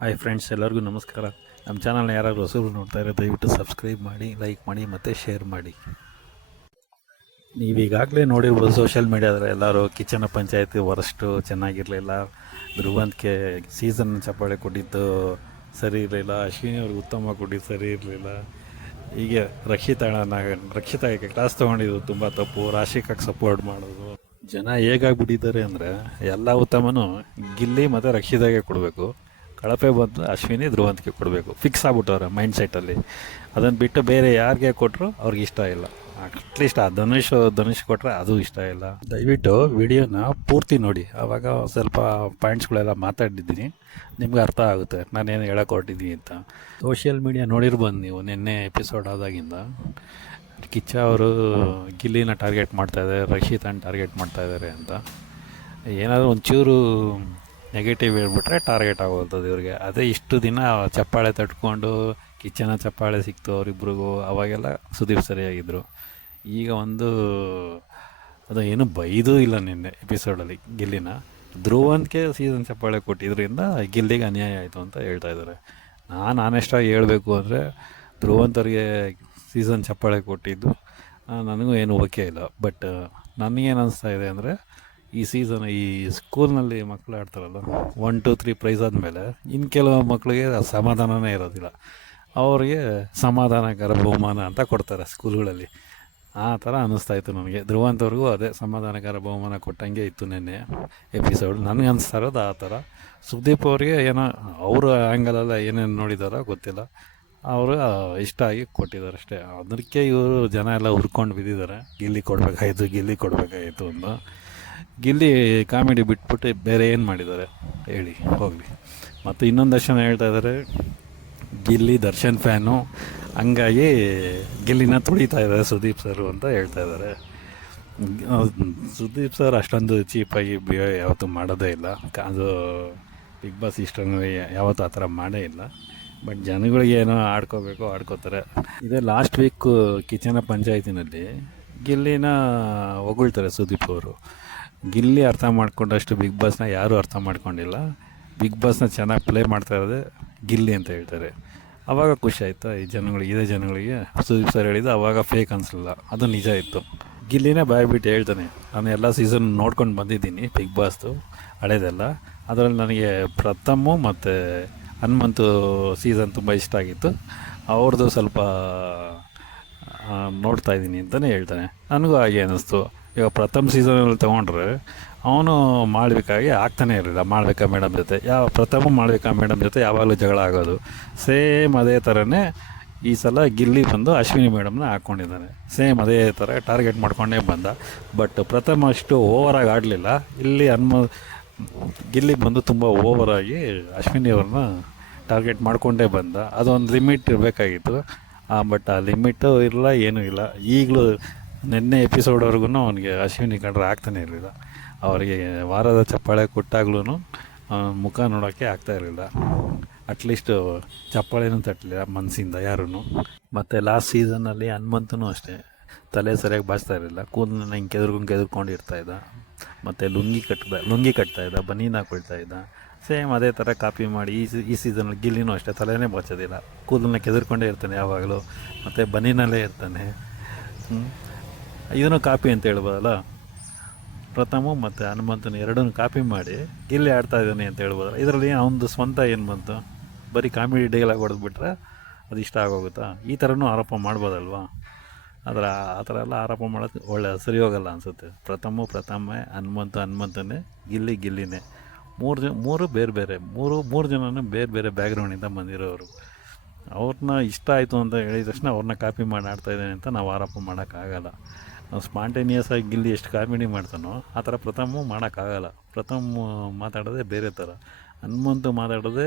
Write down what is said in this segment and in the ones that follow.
Hi friends, ಎಲ್ಲರಿಗೂ ನಮಸ್ಕಾರ. ನಮ್ಮ ಚಾನಲ್ನ ಯಾರಾದರೂ ಹೊಸಬ್ರು ನೋಡ್ತಾ ಇರೋ ದಯವಿಟ್ಟು ಸಬ್ಸ್ಕ್ರೈಬ್ ಮಾಡಿ, ಲೈಕ್ ಮಾಡಿ ಮತ್ತು ಶೇರ್ ಮಾಡಿ. ನೀವೀಗಾಗಲೇ ನೋಡಿರ್ಬೋದು ಸೋಷಿಯಲ್ ಮೀಡ್ಯಾದಲ್ಲಿ ಎಲ್ಲರೂ ಕಿಚನ ಪಂಚಾಯತಿ ವರಷ್ಟು ಚೆನ್ನಾಗಿರಲಿಲ್ಲ, ಧ್ರುವಂತ್ಗೆ ಸೀಸನ್ ಚಪ್ಪಾಳೆ ಕೊಟ್ಟಿದ್ದು ಸರಿ ಇರಲಿಲ್ಲ, ಅಶ್ವಿನಿ ಅವ್ರಿಗೆ ಉತ್ತಮ ಕೊಟ್ಟಿದ್ದು ಸರಿ ಇರಲಿಲ್ಲ, ಹೀಗೆ ರಕ್ಷಿತಾಗೆ ಕ್ಲಾಸ್ ತೊಗೊಂಡಿದ್ದು ತುಂಬ ತಪ್ಪು, ರಾಶಿಕಾಗೆ ಸಪೋರ್ಟ್ ಮಾಡೋದು. ಜನ ಹೇಗಾಗ್ಬಿಟ್ಟಿದ್ದಾರೆ ಅಂದರೆ ಎಲ್ಲ ಉತ್ತಮನೂ ಗಿಲ್ಲಿ ಮತ್ತು ರಕ್ಷಿತಾಗೆ ಕೊಡಬೇಕು, ಕಳಪೆ ಬಂದು ಅಶ್ವಿನಿ ಧ್ರುವಂತ್ಗೆ ಕೊಡಬೇಕು, ಫಿಕ್ಸ್ ಆಗ್ಬಿಟ್ಟವ್ರೆ ಮೈಂಡ್ ಸೆಟ್ಟಲ್ಲಿ. ಅದನ್ನು ಬಿಟ್ಟು ಬೇರೆ ಯಾರಿಗೆ ಕೊಟ್ಟರು ಅವ್ರಿಗೆ ಇಷ್ಟ ಇಲ್ಲ. ಅಟ್ಲೀಸ್ಟ್ ಆ ಧನುಷ್ ಕೊಟ್ಟರೆ ಅದು ಇಷ್ಟ ಇಲ್ಲ. ದಯವಿಟ್ಟು ವಿಡಿಯೋನ ಪೂರ್ತಿ ನೋಡಿ, ಆವಾಗ ಸ್ವಲ್ಪ ಪಾಯಿಂಟ್ಸ್ಗಳೆಲ್ಲ ಮಾತಾಡಿದ್ದೀನಿ, ನಿಮ್ಗೆ ಅರ್ಥ ಆಗುತ್ತೆ ನಾನೇನು ಹೇಳಕ್ಕೆ ಹೊರಟಿದ್ದೀನಿ ಅಂತ. ಸೋಷಿಯಲ್ ಮೀಡಿಯಾ ನೋಡಿರ್ಬೋದು ನೀವು, ನಿನ್ನೆ ಎಪಿಸೋಡ್ ಆದಾಗಿಂದ ಕಿಚ್ಚ ಅವರು ಗಿಲ್ಲಿನ ಟಾರ್ಗೆಟ್ ಮಾಡ್ತಾಯಿದ್ದಾರೆ, ರಕ್ಷಿತನ ಟಾರ್ಗೆಟ್ ಮಾಡ್ತಾಯಿದ್ದಾರೆ ಅಂತ. ಏನಾದರೂ ಒಂಚೂರು ನೆಗೆಟಿವ್ ಹೇಳ್ಬಿಟ್ರೆ ಟಾರ್ಗೆಟ್ ಆಗೋಗ್ತದೆ ಇವ್ರಿಗೆ. ಅದೇ ಇಷ್ಟು ದಿನ ಚಪ್ಪಾಳೆ ತಟ್ಕೊಂಡು ಕಿಚ್ಚನ ಚಪ್ಪಾಳೆ ಸಿಕ್ತು ಅವರಿಬ್ರಿಗೂ, ಅವಾಗೆಲ್ಲ ಸುದೀಪ್ ಸರಿಯಾಗಿದ್ದರು. ಈಗ ಅದು ಏನು ಬೈದೂ ಇಲ್ಲ ನಿನ್ನೆ ಎಪಿಸೋಡಲ್ಲಿ ಗಿಲ್ಲಿನ. ಧ್ರುವಂತ್ಗೆ ಸೀಸನ್ ಚಪ್ಪಾಳೆ ಕೊಟ್ಟಿದ್ದರಿಂದ ಗಿಲ್ಲಿಗೆ ಅನ್ಯಾಯ ಆಯಿತು ಅಂತ ಹೇಳ್ತಾ ಇದ್ದಾರೆ. ನಾನು ಆನೆಸ್ಟಾಗಿ ಹೇಳಬೇಕು ಅಂದರೆ ಧ್ರುವಂತವ್ರಿಗೆ ಸೀಸನ್ ಚಪ್ಪಾಳೆ ಕೊಟ್ಟಿದ್ದು ನನಗೂ ಏನು ಓಕೆ ಇಲ್ಲ. ಬಟ್ ನನಗೇನು ಅನಿಸ್ತಾ ಇದೆ ಅಂದರೆ ಈ ಸೀಸನ್ ಈ ಸ್ಕೂಲ್ನಲ್ಲಿ ಮಕ್ಕಳು ಆಡ್ತಾರಲ್ಲ 1, 2, 3 ಪ್ರೈಸ್ ಆದಮೇಲೆ ಇನ್ನು ಕೆಲವು ಮಕ್ಕಳಿಗೆ ಸಮಾಧಾನವೇ ಇರೋದಿಲ್ಲ, ಅವ್ರಿಗೆ ಸಮಾಧಾನಕರ ಬಹುಮಾನ ಅಂತ ಕೊಡ್ತಾರೆ ಸ್ಕೂಲ್ಗಳಲ್ಲಿ. ಆ ಥರ ಅನ್ನಿಸ್ತಾಯಿತ್ತು ನನಗೆ. ಧ್ರುವಂತವ್ರಿಗೂ ಅದೇ ಸಮಾಧಾನಕರ ಬಹುಮಾನ ಕೊಟ್ಟಂಗೆ ಇತ್ತು ನಿನ್ನೆ ಎಪಿಸೋಡ್. ನನಗೆ ಅನಿಸ್ತಾ ಇರೋದು ಆ ಥರ. ಸುದೀಪ್ ಅವ್ರಿಗೆ ಏನೋ ಅವರ ಆ್ಯಂಗಲೆಲ್ಲ ಏನೇನು ನೋಡಿದಾರೋ ಗೊತ್ತಿಲ್ಲ, ಅವರು ಇಷ್ಟ ಆಗಿ ಕೊಟ್ಟಿದ್ದಾರೆ ಅಷ್ಟೇ. ಅದಕ್ಕೆ ಇವರು ಜನ ಎಲ್ಲ ಹುರ್ಕೊಂಡು ಬಿದ್ದಿದ್ದಾರೆ, ಗಿಲ್ಲಿ ಕೊಡಬೇಕಾಯಿತು ಅಂತ. ಗಿಲ್ಲಿ ಕಾಮಿಡಿ ಬಿಟ್ಬಿಟ್ಟು ಬೇರೆ ಏನು ಮಾಡಿದ್ದಾರೆ ಹೇಳಿ ಹೋಗಲಿ. ಮತ್ತು ಇನ್ನೊಂದಷ್ಟು ಜನ ಹೇಳ್ತಾ ಇದ್ದಾರೆ ಗಿಲ್ಲಿ ದರ್ಶನ್ ಫ್ಯಾನು, ಹಂಗಾಗಿ ಗಿಲ್ಲಿನ ತುಳಿತಾ ಇದ್ದಾರೆ ಸುದೀಪ್ ಸರು ಅಂತ ಹೇಳ್ತಾ ಇದ್ದಾರೆ. ಸುದೀಪ್ ಸರ್ ಅಷ್ಟೊಂದು ಚೀಪಾಗಿ ಯಾವತ್ತೂ ಮಾಡೋದೇ ಇಲ್ಲ, ಅದು ಬಿಗ್ ಬಾಸ್ ಇಷ್ಟೊಂದು ಯಾವತ್ತೂ ಆ ಥರ ಮಾಡೇ ಇಲ್ಲ. ಬಟ್ ಜನಗಳಿಗೆ ಏನೋ ಆಡ್ಕೋತಾರೆ. ಇದೇ ಲಾಸ್ಟ್ ವೀಕ್ ಕಿಚನ ಪಂಚಾಯತಿನಲ್ಲಿ ಗಿಲ್ಲಿನ ಹೊಗಳ್ತಾರೆ ಸುದೀಪ್ ಅವರು. ಗಿಲ್ಲಿ ಅರ್ಥ ಮಾಡ್ಕೊಂಡಷ್ಟು ಬಿಗ್ ಬಾಸ್ನ ಯಾರೂ ಅರ್ಥ ಮಾಡ್ಕೊಂಡಿಲ್ಲ, ಬಿಗ್ ಬಾಸ್ನ ಚೆನ್ನಾಗಿ ಪ್ಲೇ ಮಾಡ್ತಾ ಇರೋದೇ ಗಿಲ್ಲಿ ಅಂತ ಹೇಳ್ತಾರೆ. ಆವಾಗ ಖುಷಿ ಆಯಿತಾ ಇದೇ ಜನಗಳಿಗೆ ಸುದೀಪ್ ಸರ್ ಹೇಳಿದ್ದು ಆವಾಗ ಫೇಕ್ ಅನಿಸಲಿಲ್ಲ, ಅದು ನಿಜ ಇತ್ತು. ಗಿಲ್ಲಿನೇ ಬಾಯ್ಬಿಟ್ಟು ಹೇಳ್ತಾನೆ, ನಾನು ಎಲ್ಲ ಸೀಸನ್ ನೋಡ್ಕೊಂಡು ಬಂದಿದ್ದೀನಿ ಬಿಗ್ ಬಾಸ್ದು ಹಳೇದೆಲ್ಲ, ಅದರಲ್ಲಿ ನನಗೆ ಪ್ರಥಮ ಮತ್ತು ಹನುಮಂತು ಸೀಸನ್ ತುಂಬ ಇಷ್ಟ ಆಗಿತ್ತು, ಅವ್ರದ್ದು ಸ್ವಲ್ಪ ನೋಡ್ತಾಯಿದ್ದೀನಿ ಅಂತಲೇ ಹೇಳ್ತಾನೆ. ನನಗೂ ಹಾಗೆ ಅನ್ನಿಸ್ತು. ಈಗ ಪ್ರಥಮ ಸೀಸನಲ್ಲಿ ತೊಗೊಂಡ್ರೆ ಅವನು ಮಾಡಬೇಕಾಗಿ ಆಗ್ತಾನೆ ಇರಲಿಲ್ಲ, ಮಾಳ್ವಿಕಾ ಮೇಡಮ್ ಜೊತೆ ಮಾಳ್ವಿಕಾ ಮೇಡಮ್ ಜೊತೆ ಯಾವಾಗಲೂ ಜಗಳ ಆಗೋದು. ಸೇಮ್ ಅದೇ ಥರನೇ ಈ ಸಲ ಗಿಲ್ಲಿ ಬಂದು ಅಶ್ವಿನಿ ಮೇಡಮ್ನ ಹಾಕ್ಕೊಂಡಿದ್ದಾನೆ, ಸೇಮ್ ಅದೇ ಥರ ಟಾರ್ಗೆಟ್ ಮಾಡ್ಕೊಂಡೇ ಬಂದ. ಬಟ್ ಪ್ರಥಮ ಅಷ್ಟು ಓವರಾಗಿ ಆಡಲಿಲ್ಲ, ಇಲ್ಲಿ ಗಿಲ್ಲಿ ಬಂದು ತುಂಬ ಓವರಾಗಿ ಅಶ್ವಿನಿ ಅವ್ರನ್ನ ಟಾರ್ಗೆಟ್ ಮಾಡಿಕೊಂಡೇ ಬಂದ. ಅದೊಂದು ಲಿಮಿಟ್ ಇರಬೇಕಾಗಿತ್ತು, ಬಟ್ ಆ ಲಿಮಿಟು ಇಲ್ಲ, ಏನೂ ಇಲ್ಲ. ಈಗಲೂ ನಿನ್ನೆ ಎಪಿಸೋಡ್ವರೆಗೂ ಅವನಿಗೆ ಅಶ್ವಿನಿ ಕಂಡ್ರೆ ಆಗ್ತಾನೆ ಇರಲಿಲ್ಲ. ಅವರಿಗೆ ವಾರದ ಚಪ್ಪಾಳೆ ಕೊಟ್ಟಾಗ್ಲೂ ಮುಖ ನೋಡೋಕ್ಕೆ ಆಗ್ತಾ ಇರಲಿಲ್ಲ, ಅಟ್ಲೀಸ್ಟು ಚಪ್ಪಾಳೆನೂ ತಟ್ಟಲಿಲ್ಲ ಮನಸ್ಸಿಂದ ಯಾರೂ. ಮತ್ತು ಲಾಸ್ಟ್ ಸೀಸನ್ನಲ್ಲಿ ಹನುಮಂತನೂ ಅಷ್ಟೇ, ತಲೆ ಸರಿಯಾಗಿ ಬಾಚ್ತಾ ಇರಲಿಲ್ಲ, ಕೂದಲನ್ನ ಹಿಂಗೆ ಕೆದರ್ಕೊಂಡು ಇರ್ತಾಯಿದ್ದ. ಮತ್ತು ಲುಂಗಿ ಕಟ್ತಾಯಿದ್ದ, ಬನೀನು ಹಾಕೊಳ್ತಾ ಇದ್ದ. ಸೇಮ್ ಅದೇ ಥರ ಕಾಪಿ ಮಾಡಿ ಈ ಸೀಸನಲ್ಲಿ ಗಿಲ್ಲಿನೂ ಅಷ್ಟೇ, ತಲೆನೇ ಬಾಚೋದಿಲ್ಲ, ಕೂದಲನ್ನ ಕೆದರ್ಕೊಂಡೇ ಇರ್ತಾನೆ ಯಾವಾಗಲೂ, ಮತ್ತು ಬನೀನಲ್ಲೇ ಇರ್ತಾನೆ. ಇದನ್ನು ಕಾಪಿ ಅಂತ ಹೇಳ್ಬೋದಲ್ಲ, ಪ್ರಥಮ ಮತ್ತು ಹನುಮಂತನ ಎರಡನ್ನೂ ಕಾಪಿ ಮಾಡಿ ಗಿಲ್ಲಿ ಆಡ್ತಾ ಇದ್ದಾನೆ ಅಂತ ಹೇಳ್ಬೋದಲ್ಲ. ಇದರಲ್ಲಿ ಅವನದು ಸ್ವಂತ ಏನು ಬಂತು, ಬರೀ ಕಾಮಿಡಿ ಡೈಲಾಗ್ ಹೊಡೆದ್ಬಿಟ್ರೆ ಅದು ಇಷ್ಟ ಆಗೋಗುತ್ತಾ? ಈ ಥರನೂ ಆರೋಪ ಮಾಡ್ಬೋದಲ್ವಾ? ಆದರೆ ಆ ಥರ ಎಲ್ಲ ಆರೋಪ ಮಾಡೋದು ಸರಿ ಹೋಗಲ್ಲ ಅನಿಸುತ್ತೆ. ಪ್ರಥಮ ಹನುಮಂತನೇ, ಗಿಲ್ಲಿನೇ, ಮೂರು ಬೇರೆ ಮೂರು ಜನನೂ ಬೇರೆ ಬೇರೆ ಬ್ಯಾಕ್ಗ್ರೌಂಡಿಂದ ಬಂದಿರೋರು. ಅವ್ರನ್ನ ಇಷ್ಟ ಆಯಿತು ಅಂತ ಹೇಳಿದ ತಕ್ಷಣ ಅವ್ರನ್ನ ಕಾಪಿ ಮಾಡಿ ಆಡ್ತಾಯಿದ್ದಾನೆ ಅಂತ ನಾವು ಆರೋಪ ಮಾಡೋಕ್ಕಾಗಲ್ಲ. ನಾವು ಸ್ಪಾಂಟೇನಿಯಸ್ ಆಗಿ ಗಿಲ್ಲಿ ಎಷ್ಟು ಕಾಮಿಡಿ ಮಾಡ್ತಾನೋ ಆ ಥರ ಪ್ರಥಮ ಮಾಡೋಕ್ಕಾಗಲ್ಲ. ಮಾತಾಡೋದೇ ಬೇರೆ ಥರ, ಹನುಮಂತು ಮಾತಾಡೋದೇ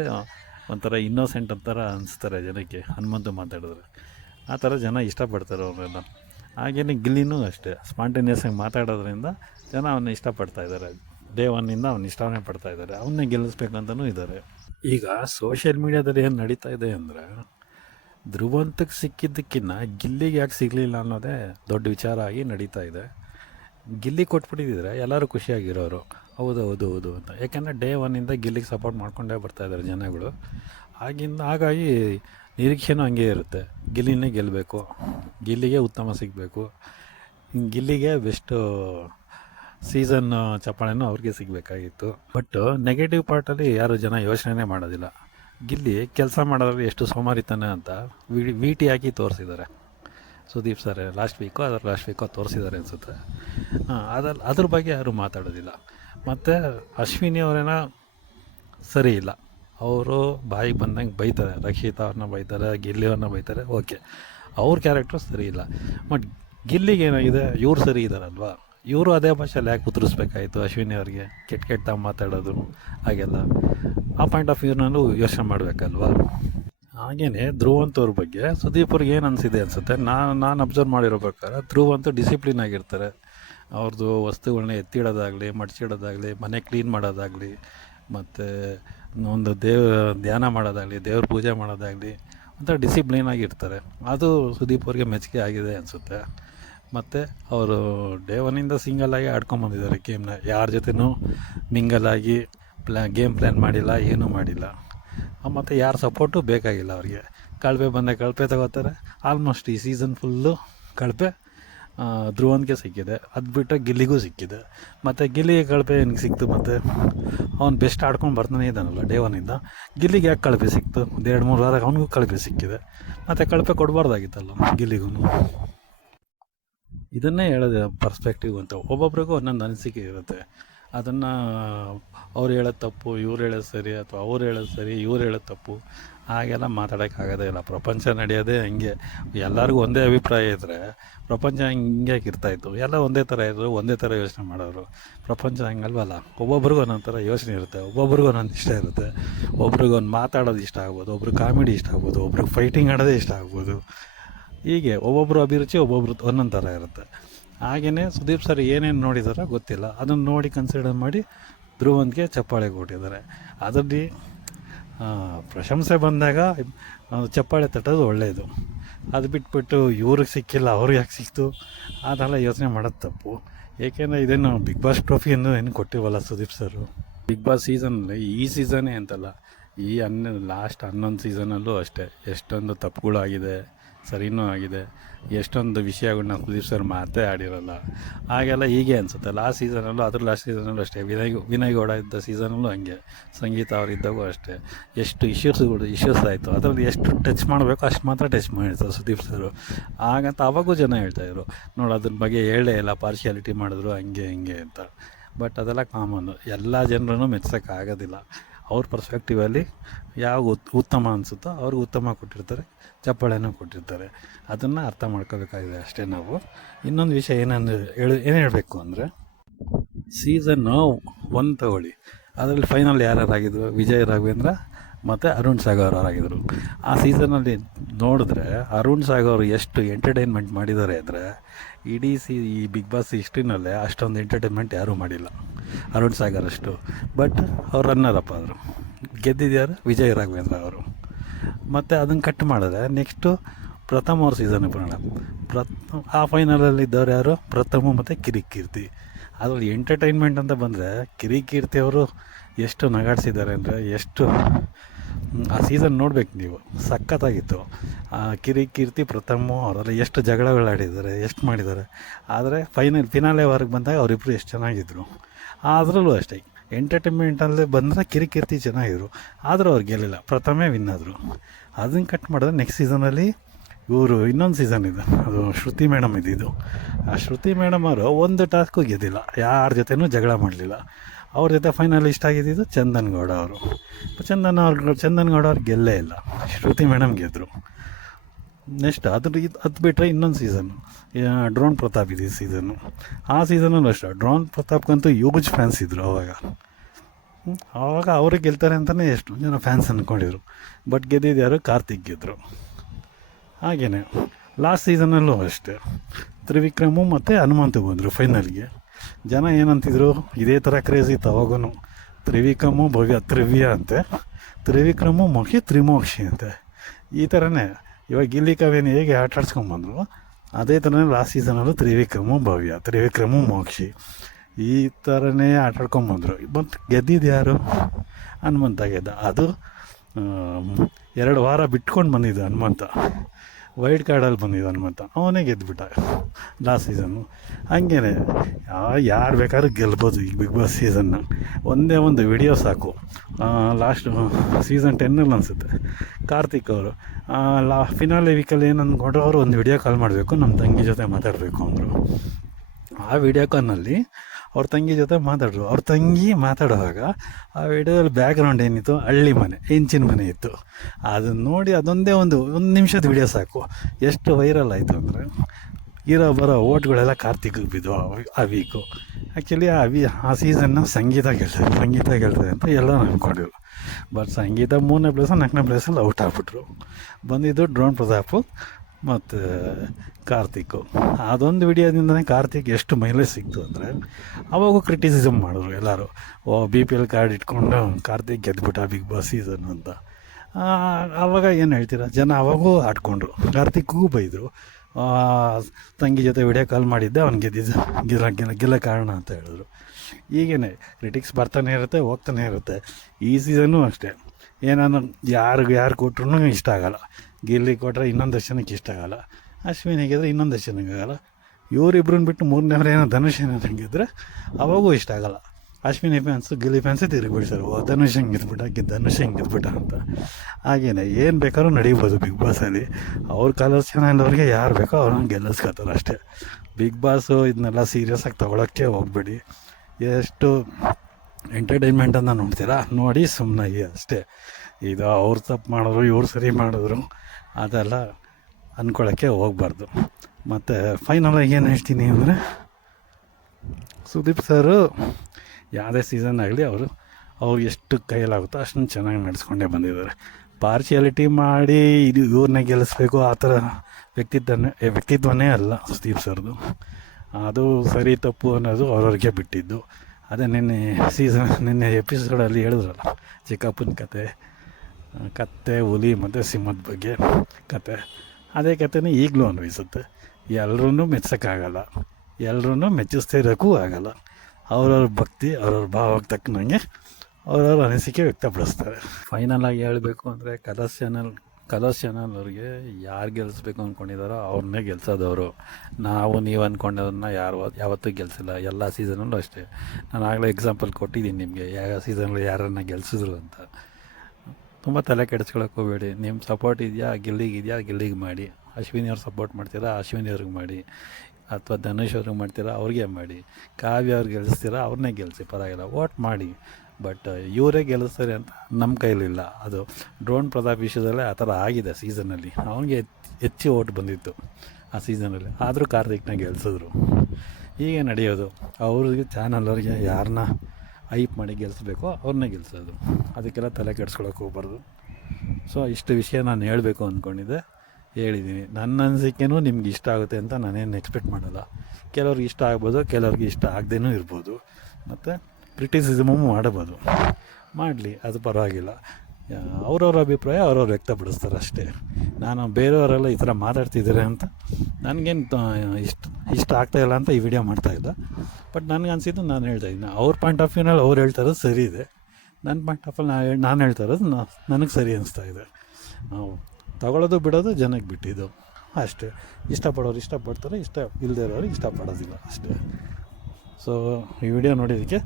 ಒಂಥರ ಇನ್ನೋಸೆಂಟ್ ಅಂತಾರ ಅನಿಸ್ತಾರೆ ಜನಕ್ಕೆ. ಹನುಮಂತು ಮಾತಾಡಿದ್ರೆ ಆ ಥರ ಜನ ಇಷ್ಟಪಡ್ತಾರೆ ಅವರೆಲ್ಲ. ಹಾಗೆಯೇ ಗಿಲ್ಲಿನೂ ಅಷ್ಟೇ, ಸ್ಪಾಂಟೇನಿಯಸ್ ಆಗಿ ಮಾತಾಡೋದ್ರಿಂದ ಜನ ಅವನ್ನ ಇಷ್ಟಪಡ್ತಾಯಿದ್ದಾರೆ. ಡೇ ಒನ್ನಿಂದ ಅವ್ನು ಇಷ್ಟನೇ ಪಡ್ತಾಯಿದ್ದಾರೆ, ಅವನ್ನೇ ಗೆಲ್ಲಿಸ್ಬೇಕಂತನೂ ಇದ್ದಾರೆ. ಈಗ ಸೋಷಿಯಲ್ ಮೀಡ್ಯಾದಲ್ಲಿ ಏನು ನಡೀತಾ ಇದೆ ಅಂದರೆ, ಧ್ರುವಂತಕ್ಕೆ ಸಿಕ್ಕಿದ್ದಕ್ಕಿಂತ ಗಿಲ್ಲಿಗೆ ಯಾಕೆ ಸಿಗಲಿಲ್ಲ ಅನ್ನೋದೇ ದೊಡ್ಡ ವಿಚಾರ ಆಗಿ ನಡೀತಾ ಇದೆ. ಗಿಲ್ಲಿ ಕೊಟ್ಬಿಟ್ಟಿದ್ರೆ ಎಲ್ಲರೂ ಖುಷಿಯಾಗಿರೋರು. ಹೌದು ಹೌದು ಹೌದು ಅಂತ. ಯಾಕೆಂದರೆ ಡೇ ಒನ್ನಿಂದ ಗಿಲ್ಲಿಗೆ ಸಪೋರ್ಟ್ ಮಾಡ್ಕೊಂಡೇ ಬರ್ತಾಯಿದ್ದಾರೆ ಜನಗಳು. ಹಾಗಾಗಿ ನಿರೀಕ್ಷೆನೂ ಹಂಗೆ ಇರುತ್ತೆ, ಗಿಲ್ಲಿನೇ ಗೆಲ್ಲಬೇಕು, ಗಿಲ್ಲಿಗೆ ಉತ್ತಮ ಸಿಗಬೇಕು, ಗಿಲ್ಲಿಗೆ ಬೆಸ್ಟು ಸೀಸನ್ ಚಪ್ಪಾಳೆನೂ ಅವ್ರಿಗೆ ಸಿಗಬೇಕಾಗಿತ್ತು. ಬಟ್ ನೆಗೆಟಿವ್ ಪಾರ್ಟಲ್ಲಿ ಯಾರು ಜನ ಯೋಚನೆ ಮಾಡೋದಿಲ್ಲ. ಗಿಲ್ಲಿ ಕೆಲಸ ಮಾಡೋದ್ರಲ್ಲಿ ಎಷ್ಟು ಸೋಮಾರಿತಾನೆ ಅಂತ ವಿ ಟಿ ಹಾಕಿ ತೋರಿಸಿದ್ದಾರೆ ಸುದೀಪ್ ಸರ್. ಲಾಸ್ಟ್ ವೀಕೋ ತೋರಿಸಿದ್ದಾರೆ ಅನಿಸುತ್ತೆ. ಅದ್ರ ಬಗ್ಗೆ ಯಾರೂ ಮಾತಾಡೋದಿಲ್ಲ. ಮತ್ತು ಅಶ್ವಿನಿ ಅವರೇನ ಸರಿ ಇಲ್ಲ, ಅವರು ಬಾಯಿಗೆ ಬಂದಂಗೆ ಬೈತಾರೆ, ರಕ್ಷಿತಾ ಅವ್ರನ್ನ ಬೈತಾರೆ, ಗಿಲ್ಲಿ ಅವ್ರನ್ನ ಬೈತಾರೆ, ಓಕೆ ಅವ್ರ ಕ್ಯಾರೆಕ್ಟರ್ ಸರಿ ಇಲ್ಲ. ಬಟ್ ಗಿಲ್ಲಿಗೆ ಏನಾಗಿದೆ, ಇವ್ರು ಸರಿ ಇದ್ದಾರಲ್ವಾ, ಇವರು ಅದೇ ಭಾಷೆಯಲ್ಲಿ ಯಾಕೆ ಉತ್ತರಿಸ್ಬೇಕಾಯಿತು ಅಶ್ವಿನಿ ಅವ್ರಿಗೆ, ಕೆಟ್ಟ ಮಾತಾಡೋದು ಹಾಗೆಲ್ಲ. ಆ ಪಾಯಿಂಟ್ ಆಫ್ ವ್ಯೂನಲ್ಲೂ ಯೋಚನೆ ಮಾಡಬೇಕಲ್ವಾ. ಹಾಗೆಯೇ ಧ್ರುವಂತವ್ರ ಬಗ್ಗೆ ಸುದೀಪ್ ಅವ್ರಿಗೆ ಏನು ಅನಿಸಿದೆ ಅನಿಸುತ್ತೆ, ನಾನು ಅಬ್ಸರ್ವ್ ಮಾಡಿರೋ ಪ್ರಕಾರ ಧ್ರುವಂತೂ ಡಿಸಿಪ್ಲಿನ್ ಆಗಿರ್ತಾರೆ. ಅವ್ರದ್ದು ವಸ್ತುಗಳನ್ನ ಎತ್ತಿಡೋದಾಗಲಿ, ಮಡಚಿಡೋದಾಗಲಿ, ಮನೆ ಕ್ಲೀನ್ ಮಾಡೋದಾಗಲಿ, ಮತ್ತು ಒಂದು ಧ್ಯಾನ ಮಾಡೋದಾಗಲಿ, ದೇವ್ರ ಪೂಜೆ ಮಾಡೋದಾಗಲಿ, ಒಂಥರ ಡಿಸಿಪ್ಲಿನ್ ಆಗಿರ್ತಾರೆ. ಅದು ಸುದೀಪ್ ಅವ್ರಿಗೆ ಮೆಚ್ಚುಗೆ ಆಗಿದೆ ಅನಿಸುತ್ತೆ. ಮತ್ತು ಅವರು ಡೇ ಒನ್ನಿಂದ ಸಿಂಗಲ್ಲಾಗಿ ಆಡ್ಕೊಂಬಂದಿದ್ದಾರೆ ಗೇಮ್ನ, ಯಾರ ಜೊತೆನೂ ಮಿಂಗಲಾಗಿ ಗೇಮ್ ಪ್ಲ್ಯಾನ್ ಮಾಡಿಲ್ಲ, ಏನೂ ಮಾಡಿಲ್ಲ. ಮತ್ತು ಯಾರ ಸಪೋರ್ಟು ಬೇಕಾಗಿಲ್ಲ ಅವ್ರಿಗೆ. ಕಳಪೆ ತಗೋತಾರೆ. ಆಲ್ಮೋಸ್ಟ್ ಈ ಸೀಸನ್ ಫುಲ್ಲು ಕಳಪೆ ಧ್ರುವಂತ್ಗೆ ಸಿಕ್ಕಿದೆ. ಅದು ಬಿಟ್ಟರೆ ಗಿಲ್ಲಿಗೂ ಸಿಕ್ಕಿದೆ. ಮತ್ತು ಗಿಲ್ಲಿಗೆ ಕಳಪೆ ಏನಕ್ಕೆ ಸಿಕ್ತು, ಮತ್ತು ಅವ್ನು ಬೆಸ್ಟ್ ಆಡ್ಕೊಂಡು ಬರ್ತಾನೆ ಇದ್ದಾನಲ್ಲ ಡೇ ಒನ್ನಿಂದ. ಗಿಲ್ಲಿಗೆ ಯಾಕೆ ಕಳಪೆ ಸಿಕ್ತು, ಒಂದು 2-3 ವಾರ ಅವನಿಗೂ ಕಳಪೆ ಸಿಕ್ಕಿದೆ. ಮತ್ತು ಕಳಪೆ ಕೊಡಬಾರ್ದಾಗಿತ್ತಲ್ಲ ಗಿಲ್ಲಿಗೂ. ಇದನ್ನೇ ಹೇಳೋದು ಪರ್ಸ್ಪೆಕ್ಟಿವ್ ಅಂತ. ಒಬ್ಬೊಬ್ರಿಗೂ ಒಂದೊಂದು ಅನಿಸಿಕೆ ಇರುತ್ತೆ. ಅದನ್ನು ಅವ್ರು ಹೇಳೋದು ತಪ್ಪು, ಇವ್ರು ಹೇಳೋದು ಸರಿ, ಅಥವಾ ಅವ್ರು ಹೇಳೋದು ಸರಿ, ಇವ್ರು ಹೇಳೋದು ತಪ್ಪು, ಹಾಗೆಲ್ಲ ಮಾತಾಡೋಕ್ಕಾಗೋದೇ ಇಲ್ಲ. ಪ್ರಪಂಚ ನಡೆಯೋದೇ ಹಂಗೆ. ಎಲ್ಲರಿಗೂ ಒಂದೇ ಅಭಿಪ್ರಾಯ ಇದ್ದರೆ ಪ್ರಪಂಚ ಹಿಂಗೆ ಇರ್ತಾಯಿತ್ತು. ಎಲ್ಲ ಒಂದೇ ಥರ ಇದ್ರು, ಒಂದೇ ಥರ ಯೋಚನೆ ಮಾಡೋರು. ಪ್ರಪಂಚ ಹಂಗಲ್ವಲ್ಲ. ಒಬ್ಬೊಬ್ರಿಗೂ ಒಂದೊಂದು ಥರ ಯೋಚನೆ ಇರುತ್ತೆ, ಒಬ್ಬೊಬ್ರಿಗೂ ಒಂದೊಂದು ಇಷ್ಟ ಇರುತ್ತೆ. ಒಬ್ರಿಗೆ ಒಂದು ಮಾತಾಡೋದು ಇಷ್ಟ ಆಗ್ಬೋದು, ಒಬ್ರಿಗೆ ಕಾಮಿಡಿ ಇಷ್ಟ ಆಗ್ಬೋದು, ಒಬ್ರಿಗೆ ಫೈಟಿಂಗ್ ಆಡೋದೇ ಇಷ್ಟ ಆಗ್ಬೋದು. ಹೀಗೆ ಒಬ್ಬೊಬ್ಬರು ಅಭಿರುಚಿ ಒಬ್ಬೊಬ್ರು ಒಂದೊಂದು ಥರ ಇರುತ್ತೆ. ಹಾಗೆಯೇ ಸುದೀಪ್ ಸರ್ ಏನೇನು ನೋಡಿದಾರೋ ಗೊತ್ತಿಲ್ಲ, ಅದನ್ನು ನೋಡಿ ಕನ್ಸಿಡರ್ ಮಾಡಿ ಧ್ರುವಂತ್ಗೆ ಚಪ್ಪಾಳೆ ಕೊಟ್ಟಿದ್ದಾರೆ. ಅದರಲ್ಲಿ ಪ್ರಶಂಸೆ ಬಂದಾಗ ಚಪ್ಪಾಳೆ ತಟ್ಟೋದು ಒಳ್ಳೆಯದು. ಅದು ಬಿಟ್ಬಿಟ್ಟು ಇವ್ರಿಗೆ ಸಿಕ್ಕಿಲ್ಲ, ಅವ್ರಿಗೆ ಯಾಕೆ ಸಿಕ್ತು, ಅದೆಲ್ಲ ಯೋಚನೆ ಮಾಡೋದು ತಪ್ಪು. ಏಕೆಂದರೆ ಇದೇನು ಬಿಗ್ ಬಾಸ್ ಟ್ರೋಫಿಯನ್ನು ಏನು ಕೊಟ್ಟಿವಲ್ಲ ಸುದೀಪ್ ಸರು. ಬಿಗ್ ಬಾಸ್ ಸೀಸನಲ್ಲಿ ಈ ಸೀಸನ್ನೇ ಅಂತಲ್ಲ, ಈ ಲಾಸ್ಟ್ 11 ಸೀಸನಲ್ಲೂ ಅಷ್ಟೇ ಎಷ್ಟೊಂದು ತಪ್ಪುಗಳಾಗಿದೆ, ಸರಿನೂ ಆಗಿದೆ. ಎಷ್ಟೊಂದು ವಿಷಯಗಳನ್ನ ಸುದೀಪ್ ಸರ್ ಮಾತೇ ಆಡಿರೋಲ್ಲ. ಹಾಗೆಲ್ಲ ಹೀಗೆ ಅನಿಸುತ್ತೆ. ಲಾಸ್ಟ್ ಸೀಸನಲ್ಲೂ ಅಷ್ಟೇ, ವಿನಯ್ ಗೌಡ ಇದ್ದ ಸೀಸನಲ್ಲೂ ಹಂಗೆ, ಸಂಗೀತ ಅವರಿದ್ದಾಗೂ ಅಷ್ಟೇ. ಎಷ್ಟು ಇಶ್ಯೂಸ್ ಆಯಿತು, ಅದರಲ್ಲಿ ಎಷ್ಟು ಟಚ್ ಮಾಡಬೇಕು ಅಷ್ಟು ಮಾತ್ರ ಟಚ್ ಮಾಡಿರ್ತಾರೆ ಸುದೀಪ್ ಸರು. ಹಾಗಂತ ಅವಾಗೂ ಜನ ಹೇಳ್ತಾಯಿದ್ರು, ನೋಡಿ ಅದ್ರ ಬಗ್ಗೆ ಹೇಳೇ ಇಲ್ಲ, ಪಾರ್ಶಿಯಾಲಿಟಿ ಮಾಡಿದ್ರು ಹಂಗೆ ಹಿಂಗೆ ಅಂತ. ಬಟ್ ಅದೆಲ್ಲ ಕಾಮನ್ನು, ಎಲ್ಲ ಜನರನ್ನು ಮೆಚ್ಚೋಕ್ಕಾಗೋದಿಲ್ಲ. ಅವ್ರ ಪರ್ಸ್ಪೆಕ್ಟಿವಲ್ಲಿ ಯಾವ ಉತ್ತಮ ಅನಿಸುತ್ತೋ ಅವ್ರಿಗೆ ಉತ್ತಮ ಕೊಟ್ಟಿರ್ತಾರೆ, ಚಪ್ಪಾಳೆನೂ ಕೊಟ್ಟಿರ್ತಾರೆ. ಅದನ್ನು ಅರ್ಥ ಮಾಡ್ಕೋಬೇಕಾಗಿದೆ ಅಷ್ಟೇ ನಾವು. ಇನ್ನೊಂದು ವಿಷಯ ಏನು ಹೇಳಬೇಕು ಅಂದರೆ, ಸೀಸನ್ನು 1 ತಗೊಳ್ಳಿ, ಅದರಲ್ಲಿ ಫೈನಲ್ ಯಾರ್ಯಾರಾಗಿದ್ರು, ವಿಜಯ್ ರಾಘವೇಂದ್ರ ಮತ್ತು ಅರುಣ್ ಸಾಗರ್ ಅವರಾಗಿದ್ದರು. ಆ ಸೀಸನಲ್ಲಿ ನೋಡಿದ್ರೆ ಅರುಣ್ ಸಾಗರ್ ಎಷ್ಟು ಎಂಟರ್ಟೈನ್ಮೆಂಟ್ ಮಾಡಿದ್ದಾರೆ ಅಂದರೆ, ಇಡೀ ಈ ಬಿಗ್ ಬಾಸ್ ಹಿಸ್ಟ್ರಿನಲ್ಲೇ ಅಷ್ಟೊಂದು ಎಂಟರ್ಟೈನ್ಮೆಂಟ್ ಯಾರೂ ಮಾಡಿಲ್ಲ ಅರುಣ್ ಸಾಗರ್ ಅಷ್ಟು. ಬಟ್ ಅವ್ರು ರನ್ನರಪ್ಪ ಆದರು. ಗೆದ್ದಿದ್ಯಾರು ವಿಜಯ್ ರಾಘವೇಂದ್ರ ಅವರು. ಮತ್ತು ಅದನ್ನು ಕಟ್ ಮಾಡಿದ್ರೆ ನೆಕ್ಸ್ಟು ಪ್ರಥಮ್ ಅವ್ರ ಸೀಸನ್ಗೆ ಬರೋಣ. ಆ ಫೈನಲಲ್ಲಿ ಇದ್ದವ್ರು ಯಾರು, ಪ್ರಥಮ ಮತ್ತು ಕಿರಿಕೀರ್ತಿ. ಅದರಲ್ಲಿ ಎಂಟರ್ಟೈನ್ಮೆಂಟ್ ಅಂತ ಬಂದರೆ ಕಿರಿಕೀರ್ತಿ ಅವರು ಎಷ್ಟು ನಗಾಡಿಸಿದ್ದಾರೆ ಅಂದರೆ, ಎಷ್ಟು ಆ ಸೀಸನ್ ನೋಡ್ಬೇಕು ನೀವು, ಸಖತ್ತಾಗಿತ್ತು. ಕಿರಿಕೀರ್ತಿ ಪ್ರಥಮ ಅವರೆಲ್ಲ ಎಷ್ಟು ಜಗಳಗಳಾಡಿದ್ದಾರೆ, ಎಷ್ಟು ಮಾಡಿದ್ದಾರೆ. ಆದರೆ ಫಿನಾಲೆ ವಾರಕ್ಕೆ ಬಂದಾಗ ಅವರಿಬ್ಬರು ಎಷ್ಟು ಚೆನ್ನಾಗಿದ್ದರು. ಅದರಲ್ಲೂ ಅಷ್ಟೇ ಎಂಟರ್ಟೈನ್ಮೆಂಟಲ್ಲೇ ಬಂದರೆ ಕಿರಿಕೀರ್ತಿ ಚೆನ್ನಾಗಿದ್ರು, ಆದರೂ ಅವ್ರು ಗೆಲ್ಲಿಲ್ಲ, ಪ್ರಥಮೇ ವಿನ್ ಆದರು. ಅದನ್ನು ಕಟ್ ಮಾಡಿದ್ರೆ ನೆಕ್ಸ್ಟ್ ಸೀಸನಲ್ಲಿ ಇವರು ಇನ್ನೊಂದು ಸೀಸನ್ ಇದೆ, ಅದು ಶ್ರುತಿ ಮೇಡಮ್ ಇದ್ದಿದ್ದು. ಆ ಶ್ರುತಿ ಮೇಡಮ್ ಅವರು ಒಂದು ಟಾಸ್ಕು ಗೆದ್ದಿಲ್ಲ, ಯಾರ ಜೊತೆನೂ ಜಗಳ ಮಾಡಲಿಲ್ಲ. ಅವ್ರ ಜೊತೆ ಫೈನಲಿಸ್ಟ್ ಆಗಿದ್ದಿದ್ದು ಚಂದನ್ ಗೌಡ ಅವರು. ಚಂದನ್ ಗೌಡ ಅವ್ರು ಗೆಲ್ಲೇ ಇಲ್ಲ, ಶ್ರುತಿ ಮೇಡಮ್ ಗೆದ್ದರು. ನೆಕ್ಸ್ಟ್ ಅದು ಬಿಟ್ಟರೆ ಇನ್ನೊಂದು ಸೀಸನ್ನು ಡ್ರೋನ್ ಪ್ರತಾಪ್ ಇದೆ ಸೀಸನ್ನು. ಆ ಸೀಸನಲ್ಲೂ ಅಷ್ಟೇ ಡ್ರೋನ್ ಪ್ರತಾಪ್ಗಂತೂ ಯೂಜ್ ಫ್ಯಾನ್ಸ್ ಇದ್ದರು ಆವಾಗ ಅವ್ರಿಗೆ ಗೆಲ್ತಾರೆ ಅಂತಲೇ ಎಷ್ಟು ಜನ ಫ್ಯಾನ್ಸ್ ಅಂದ್ಕೊಂಡಿದ್ರು. ಬಟ್ ಗೆದ್ದಿದ್ದು ಯಾರು, ಕಾರ್ತಿಕ್ ಗೆದ್ದರು. ಹಾಗೆಯೇ ಲಾಸ್ಟ್ ಸೀಸನಲ್ಲೂ ಅಷ್ಟೇ ತ್ರಿವಿಕ್ರಮು ಮತ್ತು ಹನುಮಂತು ಬಂದರು ಫೈನಲ್ಗೆ. ಜನ ಏನಂತಿದ್ರು, ಇದೇ ಥರ ಕ್ರೇಜ್ ಇತ್ತು ಅವಾಗೂ. ತ್ರಿವಿಕ್ರಮು ತ್ರಿವ್ಯ ಅಂತೆ, ತ್ರಿವಿಕ್ರಮು ತ್ರಿಮೋಕ್ಷಿ ಅಂತೆ. ಈ ಥರನೇ ಇವಾಗ ಗಿಲ್ಲಿ ಕಾವ್ಯನ ಹೇಗೆ ಆಟಾಡ್ಸ್ಕೊಂಬಂದ್ರು, ಅದೇ ಥರನೇ ಲಾಸ್ಟ್ ಸೀಸನಲ್ಲೂ ತ್ರಿವಿಕ್ರಮು ತ್ರಿವಿಕ್ರಮು ಮೋಕ್ಷಿ. ಈ ಥರನೇ ಆಟಾಡ್ಕೊಂಬಂದರು. ಮತ್ತು ಗೆದ್ದಿದ್ದು ಯಾರು? ಹನುಮಂತ ಗೆದ್ದ. ಅದು 2 ವಾರ ಬಿಟ್ಕೊಂಡು ಬಂದಿದ್ದ ಹನುಮಂತ, ವೈಲ್ಡ್ ಕಾರ್ಡಲ್ಲಿ ಬಂದಿದ್ದ ಹನುಮಂತ, ಅವನೇ ಗೆದ್ದುಬಿಟ್ಟ ಲಾಸ್ಟ್ ಸೀಸನ್ನು. ಹಂಗೇ ಯಾರು ಬೇಕಾದ್ರೂ ಗೆಲ್ಬೋದು ಈ ಬಿಗ್ ಬಾಸ್ ಸೀಸನ್ನ. ಒಂದೇ ಒಂದು ವಿಡಿಯೋ ಸಾಕು. ಲಾಸ್ಟ್ ಸೀಸನ್ 10 ಅನಿಸುತ್ತೆ, ಕಾರ್ತಿಕ್ ಅವರು ಫಿನಾಲೆ ವೀಕಲ್ಲಿ ಏನು ಅಂದ್ಕೊಂಡ್ರು, ಅವರು ಒಂದು ವಿಡಿಯೋ ಕಾಲ್ ಮಾಡಬೇಕು, ನಮ್ಮ ತಂಗಿ ಜೊತೆ ಮಾತಾಡಬೇಕು ಅಂದರು. ಆ ವಿಡಿಯೋ ಕಾಲ್ನಲ್ಲಿ ಅವ್ರ ತಂಗಿ ಜೊತೆ ಮಾತಾಡಿದ್ರು. ಅವ್ರ ತಂಗಿ ಮಾತಾಡುವಾಗ ಆ ವಿಡಿಯೋದಲ್ಲಿ ಬ್ಯಾಕ್ಗ್ರೌಂಡ್ ಏನಿತ್ತು, ಹಳ್ಳಿ ಮನೆ, ಹೆಂಚಿನ ಮನೆ ಇತ್ತು. ಅದನ್ನು ನೋಡಿ ಅದೊಂದೇ ಒಂದು ನಿಮಿಷದ ವಿಡಿಯೋ ಸಾಕು, ಎಷ್ಟು ವೈರಲ್ ಆಯಿತು ಅಂದರೆ ಬರೋ ಓಟ್ಗಳೆಲ್ಲ ಕಾರ್ತಿಕ್ಗೆ ಬಿದ್ದು ಆ ವೀಕು. ಆ್ಯಕ್ಚುಲಿ ಆ ಸೀಸನ್ನ ಸಂಗೀತ ಗೆಲ್ತದೆ ಅಂತ ಎಲ್ಲ ಅಂದ್ಕೊಂಡಿರು. ಬಟ್ ಸಂಗೀತ 3ನೇ ಪ್ಲೇಸು 4ನೇ ಪ್ಲೇಸಲ್ಲಿ ಔಟ್ ಆಗ್ಬಿಟ್ರು. ಬಂದಿದ್ದು ಡ್ರೋನ್ ಪ್ರತಾಪು ಮತ್ತು ಕಾರ್ತಿಕ್ಕು. ಅದೊಂದು ವಿಡಿಯೋದಿಂದನೇ ಕಾರ್ತಿಕ್ ಎಷ್ಟು ಮೈಲೇಜ್ ಸಿಕ್ತು ಅಂದರೆ, ಅವಾಗೂ ಕ್ರಿಟಿಸಿಸಮ್ ಮಾಡಿದ್ರು ಎಲ್ಲರೂ. BPL ಕಾರ್ಡ್ ಇಟ್ಕೊಂಡು ಕಾರ್ತಿಕ್ ಗೆದ್ಬಿಟ್ಟ ಬಿಗ್ ಬಾಸ್ ಸೀಸನ್ ಅಂತ. ಆವಾಗ ಏನು ಹೇಳ್ತೀರ ಜನ? ಅವಾಗೂ ಆಡ್ಕೊಂಡ್ರು, ಕಾರ್ತಿಕ್ಗೂ ಬೈದರು. ತಂಗಿ ಜೊತೆ ವಿಡಿಯೋ ಕಾಲ್ ಮಾಡಿದ್ದೆ, ಅವ್ನು ಗೆಲ್ಲ ಕಾರಣ ಅಂತ ಹೇಳಿದ್ರು. ಹೀಗೇ ಕ್ರಿಟಿಕ್ಸ್ ಬರ್ತಾನೆ ಇರುತ್ತೆ, ಹೋಗ್ತಾನೆ ಇರುತ್ತೆ. ಈ ಸೀಸನ್ನು ಅಷ್ಟೇ, ಏನಾದ್ರು ಯಾರು ಕೊಟ್ರು ಇಷ್ಟ ಆಗೋಲ್ಲ. ಗಿಲ್ಲಿ ಕೊಟ್ಟರೆ ಇನ್ನೊಂದಷ್ಟು ಜನಕ್ಕೆ ಇಷ್ಟ ಆಗೋಲ್ಲ, ಅಶ್ವಿನಿ ಗೆದ್ರೆ ಇನ್ನೊಂದಷ್ಟು ಜನಕ್ಕೆ ಆಗೋಲ್ಲ. ಇವರಿಬ್ಬರನ್ನ ಬಿಟ್ಟು 3ನೇವ್ರು ಏನೋ ಧನುಷ್ ಏನೋ ಗೆದ್ದರೆ ಅವಾಗೂ ಇಷ್ಟ ಆಗೋಲ್ಲ. ಅಶ್ವಿನಿ ಫ್ಯಾನ್ಸು ಗಿಲ್ಲಿ ಫ್ಯಾನ್ಸೇ ತಿರುಗಿ ಬಿಡ್ತಾರೆ, ಧನುಷ್ ಹೆಂಗೆ ಗೆದ್ಬಿಟ್ಟ ಅಂತ. ಹಾಗೇನೆ ಏನು ಬೇಕಾದ್ರೂ ನಡೀಬೋದು ಬಿಗ್ ಬಾಸಲ್ಲಿ. ಅವ್ರ ಕಲರ್ ಚಾನಲ್ನವ್ರಿಗೆ ಯಾರು ಬೇಕೋ ಅವ್ರನ್ನ ಗೆಲ್ಲಿಸ್ಕೊತಾರೆ ಅಷ್ಟೇ. ಬಿಗ್ ಬಾಸು ಇದನ್ನೆಲ್ಲ ಸೀರಿಯಸ್ಸಾಗಿ ತೊಗೊಳಕ್ಕೆ ಹೋಗ್ಬೇಡಿ. ಎಷ್ಟು ಎಂಟರ್ಟೈನ್ಮೆಂಟ್ ಅಂತ ನೋಡ್ತೀರಾ, ನೋಡಿ ಸುಮ್ಮನೆ ಅಷ್ಟೇ. ಇದು ಅವ್ರು ತಪ್ಪು ಮಾಡಿದ್ರು, ಇವ್ರು ಸರಿ ಮಾಡಿದ್ರು, ಅದೆಲ್ಲ ಅಂದ್ಕೊಳ್ಳೋಕ್ಕೆ ಹೋಗ್ಬಾರ್ದು. ಮತ್ತು ಫೈನಲಾಗಿ ಏನು ಹೇಳ್ತೀನಿ ಅಂದರೆ, ಸುದೀಪ್ ಸರು ಯಾವುದೇ ಸೀಸನ್ ಆಗಲಿ ಅವ್ರು ಎಷ್ಟು ಕೈಯಲ್ಲಾಗುತ್ತೋ ಅಷ್ಟನ್ನು ಚೆನ್ನಾಗಿ ನಡೆಸ್ಕೊಂಡೇ ಬಂದಿದ್ದಾರೆ. ಪಾರ್ಶಿಯಾಲಿಟಿ ಮಾಡಿ ಇವ್ರನ್ನ ಗೆಲ್ಲಿಸ್ಬೇಕು ಆ ಥರ ವ್ಯಕ್ತಿತ್ವನೇ ಅಲ್ಲ ಸುದೀಪ್ ಸರ್ದು. ಅದು ಸರಿ ತಪ್ಪು ಅನ್ನೋದು ಅವ್ರವ್ರಿಗೆ ಬಿಟ್ಟಿದ್ದು. ಅದೇ ನಿನ್ನೆ ಎಪಿಸೋಡಲ್ಲಿ ಹೇಳಿದ್ರಲ್ಲ, ಚಿಕ್ಕಪ್ಪನ ಕತೆ ಹುಲಿ ಮತ್ತು ಸಿಂಹದ ಬಗ್ಗೆ ಕತೆ, ಅದೇ ಕತೆನೇ ಈಗಲೂ ಅನ್ವಯಿಸುತ್ತೆ. ಎಲ್ಲರೂ ಮೆಚ್ಚೋಕ್ಕಾಗಲ್ಲ, ಎಲ್ಲರೂ ಮೆಚ್ಚಿಸ್ತಾ ಇರೋಕ್ಕೂ ಆಗಲ್ಲ. ಅವ್ರವ್ರ ಭಕ್ತಿ, ಅವ್ರವ್ರ ಭಾವಕ್ಕೆ ತಕ್ಕನಂಗೆ ಅವ್ರವ್ರ ಅನಿಸಿಕೆ ವ್ಯಕ್ತಪಡಿಸ್ತಾರೆ. ಫೈನಲಾಗಿ ಹೇಳಬೇಕು ಅಂದರೆ ಕಲರ್ಸ್ ಚಾನಲ್ ಅವ್ರಿಗೆ ಯಾರು ಗೆಲ್ಲಿಸ್ಬೇಕು ಅಂದ್ಕೊಂಡಿದ್ದಾರೋ ಅವ್ರನ್ನೇ ಗೆಲ್ಸೋದವರು. ನೀವು ಅಂದ್ಕೊಂಡವ್ರನ್ನ ಯಾವತ್ತೂ ಗೆಲ್ಲಿಸಿಲ್ಲ, ಎಲ್ಲ ಸೀಸನಲ್ಲೂ ಅಷ್ಟೇ. ನಾನು ಆಗಲೇ ಎಕ್ಸಾಂಪಲ್ ಕೊಟ್ಟಿದ್ದೀನಿ ನಿಮಗೆ, ಯಾವ ಸೀಸನಲ್ಲಿ ಯಾರನ್ನು ಗೆಲ್ಲಿಸಿದ್ರು ಅಂತ. ತುಂಬ ತಲೆ ಕೆಡಿಸ್ಕೊಳಕ್ಕೆ ಹೋಗಬೇಡಿ. ನಿಮ್ಮ ಸಪೋರ್ಟ್ ಇದೆಯಾ ಗಿಲ್ಲಿಗೆ ಮಾಡಿ. ಅಶ್ವಿನಿ ಅವ್ರು ಸಪೋರ್ಟ್ ಮಾಡ್ತೀರಾ, ಅಶ್ವಿನಿ ಅವ್ರಿಗೆ ಮಾಡಿ. ಅಥವಾ ಧನುಷ್ ಅವ್ರಿಗೆ ಮಾಡ್ತೀರಾ, ಅವ್ರಿಗೆ ಮಾಡಿ. ಕಾವ್ಯ ಅವ್ರಿಗೆ ಗೆಲ್ಲಿಸ್ತೀರಾ, ಅವ್ರನ್ನೇ ಗೆಲ್ಲಿಸಿ, ಪರವಾಗಿಲ್ಲ, ವೋಟ್ ಮಾಡಿ. ಬಟ್ ಇವರೇ ಗೆಲ್ಲಿಸ್ತಾರೆ ಅಂತ ನಮ್ಮ ಕೈಲಿಲ್ಲ. ಅದು ಡ್ರೋನ್ ಪ್ರತಾಪ್ ವಿಷಯದಲ್ಲೇ ಆ ಥರ ಆಗಿದೆ ಸೀಸನಲ್ಲಿ. ಅವನಿಗೆ ಹೆಚ್ಚು ಓಟ್ ಬಂದಿತ್ತು ಆ ಸೀಸನಲ್ಲಿ, ಆದರೂ ಕಾರ್ತಿಕ್ನ ಗೆಲ್ಲಿಸಿದ್ರು. ಹೀಗೆ ನಡೆಯೋದು. ಅವ್ರಿಗೆ ಚಾನಲ್ವರಿಗೆ ಯಾರನ್ನ ಹೈಪ್ ಮಾಡಿ ಗೆಲ್ಲಿಸ್ಬೇಕೋ ಅವ್ರನ್ನೇ ಗೆಲ್ಲಿಸೋದು. ಅದಕ್ಕೆಲ್ಲ ತಲೆ ಕೆಡಿಸ್ಕೊಳಕ್ಕೆ ಹೋಗ್ಬಾರ್ದು. ಸೊ ಇಷ್ಟು ವಿಷಯ ನಾನು ಹೇಳಬೇಕು ಅಂದ್ಕೊಂಡಿದ್ದೆ, ಹೇಳಿದ್ದೀನಿ. ನನ್ನ ಅನಿಸಿಕೆನೂ ನಿಮ್ಗೆ ಇಷ್ಟ ಆಗುತ್ತೆ ಅಂತ ನಾನೇನು ಎಕ್ಸ್ಪೆಕ್ಟ್ ಮಾಡೋಲ್ಲ. ಕೆಲವ್ರಿಗೆ ಇಷ್ಟ ಆಗ್ಬೋದು, ಕೆಲವ್ರಿಗೆ ಇಷ್ಟ ಆಗದೇನೂ ಇರ್ಬೋದು. ಮತ್ತು ಕ್ರಿಟಿಸಿಸಮು ಮಾಡಲಿ, ಅದು ಪರವಾಗಿಲ್ಲ. ಅವ್ರವ್ರ ಅಭಿಪ್ರಾಯ ಅವ್ರವ್ರು ವ್ಯಕ್ತಪಡಿಸ್ತಾರೆ ಅಷ್ಟೇ. ನಾನು ಬೇರೆಯವರೆಲ್ಲ ಈ ಥರ ಮಾತಾಡ್ತಿದ್ದಾರೆ ಅಂತ ನನಗೇನು ಇಷ್ಟ ಆಗ್ತಾಯಿಲ್ಲ ಅಂತ ಈ ವಿಡಿಯೋ ಮಾಡ್ತಾಯಿಲ್ಲ. ಬಟ್ ನನಗೆ ಅನಿಸಿದ್ದು ನಾನು ಹೇಳ್ತಾಯಿದ್ದೀನಿ. ಅವ್ರ ಪಾಯಿಂಟ್ ಆಫ್ ವ್ಯೂನಲ್ಲಿ ಅವ್ರು ಹೇಳ್ತಾ ಇರೋದು ಸರಿ ಇದೆ, ನನ್ನ ಪಾಯಿಂಟ್ ಆಫ್ ನಾನು ಹೇಳ್ತಾ ಇರೋದು ನನಗೆ ಸರಿ ಅನಿಸ್ತಾ ಇದೆ. ತಗೊಳ್ಳೋದು ಬಿಡೋದು ಜನಕ್ಕೆ ಬಿಟ್ಟಿದ್ದು ಅಷ್ಟೇ. ಇಷ್ಟಪಡೋರು ಇಷ್ಟಪಡ್ತಾರೆ, ಇಷ್ಟ ಇಲ್ಲದೇ ಇರೋರು ಇಷ್ಟಪಡೋದಿಲ್ಲ ಅಷ್ಟೇ. ಸೊ ಈ ವಿಡಿಯೋ ನೋಡಿದ್ದಕ್ಕೆ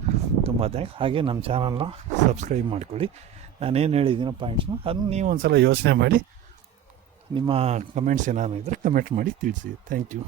ತುಂಬ ಥ್ಯಾಂಕ್ಸ್. ಹಾಗೆ ನಮ್ಮ ಚಾನಲ್ನ ಸಬ್ಸ್ಕ್ರೈಬ್ ಮಾಡ್ಕೊಳ್ಳಿ. ನಾನೇನು ಹೇಳಿದ್ದೀನೋ ಪಾಯಿಂಟ್ಸ್ನ ಅದನ್ನು ನೀವು ಒಂದು ಸಲ ಯೋಚನೆ ಮಾಡಿ, ನಿಮ್ಮ ಕಮೆಂಟ್ಸ್ ಏನಾದ್ರು ಇದ್ದರೆ ಕಮೆಂಟ್ ಮಾಡಿ ತಿಳಿಸಿ. Thank you.